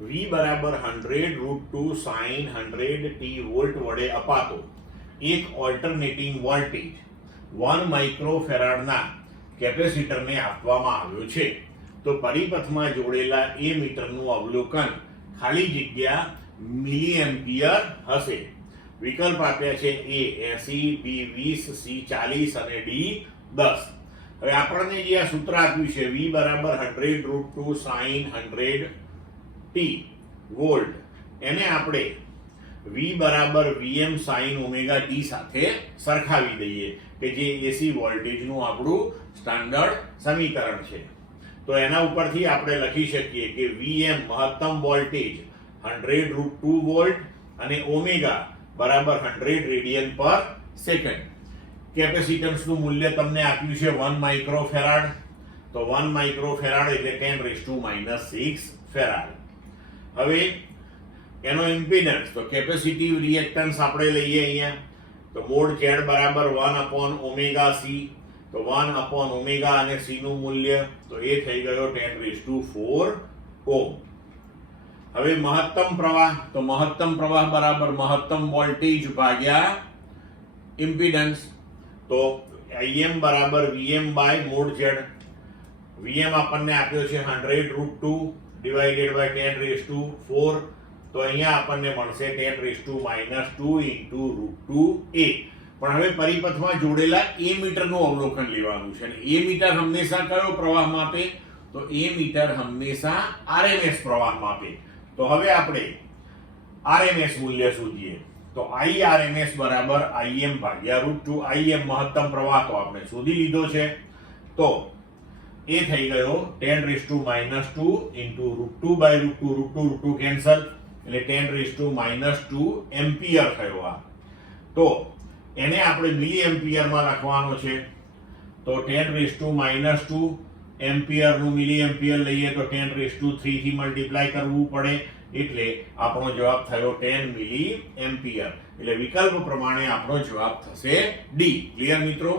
V બરાબર 100√2 sin 100t volt વડે અપાતો એક ઓલ્ટરનેટિંગ વોલ્ટેજ 1 માઇક્રોફેરાડના કેપેસિટરને આપવામાં આવ્યો છે. તો પરિપથમાં જોડેલા એ મીટરનું અવલોકન ખાલી જગ્યા મિલિએમ્પિયર હશે. વિકલ્પ આપ્યા છે A 80, B 20, C 40 અને D 10. હવે આપણને જે આ સૂત્ર આપ્યું છે V બરાબર 100√2 sin 100t વોલ્ટ, એને આપણે V બરાબર Vm sin ઓમેગા t સાથે સરખાવી દઈએ કે જે AC વોલ્ટેજનું આપણું સ્ટાન્ડર્ડ સમીકરણ છે. તો એના ઉપરથી આપણે લખી શકીએ કે Vm મહત્તમ વોલ્ટેજ 100√2 વોલ્ટ અને ઓમેગા બરાબર 100 રેડિયન પર સેકન્ડ. કેપેસિટન્સનું મૂલ્ય તમને આપ્યું છે 1 માઇક્રોફેરાડ. તો 1 માઇક્રોફેરાડ એટલે 10⁻⁻6 ફેરાડ. હવે એનો ઇમ્પિડન્સ તો કેપેસિટિવ રિએક્ટન્સ આપણે લઈએ અહીંયા. તો મોડ Z બરાબર 1/ωc. તો 1/ω અને C નું મૂલ્ય તો એ થઈ ગયો 10⁴ ઓહ્મ. હવે મહત્તમ પ્રવાહ, તો મહત્તમ પ્રવાહ બરાબર મહત્તમ વોલ્ટેજ ભાગ્યા ઇમ્પિડન્સ. તો Im બરાબર Vm by mod Z. Vm આપણને આપ્યો છે 100√2 ડિવાઇડેડ બાય 10⁴. તો અહીંયા આપણને મળશે 10⁻² ઇન્ટુ √2a. પણ હવે પરિપથમાં જોડેલા એ મીટરનું અવલોકન લેવાનું છે. અને એ મીટર હંમેશા કયો પ્રવાહ માપે? તો એ મીટર હંમેશા RMS પ્રવાહ માપે. તો હવે આપણે RMS મૂલ્ય શોધીએ. તો IRMS બરાબર Im ભાગ્યા √2. Im મહત્તમ પ્રવાહ તો આપણે શોધી લીધો છે. તો એ થઈ ગયો 10⁻² ઇન્ટુ √2 બાય √2 કેન્સલ એટલે 10⁻² એમ્પિયર થયો આ. તો એને આપણે મિલી એમ્પિયરમાં લખવાનો છે. તો 10⁻² એમ્પિયરનું મિલી એમ્પિયર લઈએ તો 10⁻³ થી મલ્ટીપ્લાય કરવું પડે એટલે આપણો જવાબ થયો 10 મિલી એમ્પિયર. એટલે વિકલ્પ પ્રમાણે આપણો જવાબ થશે D. ક્લિયર મિત્રો?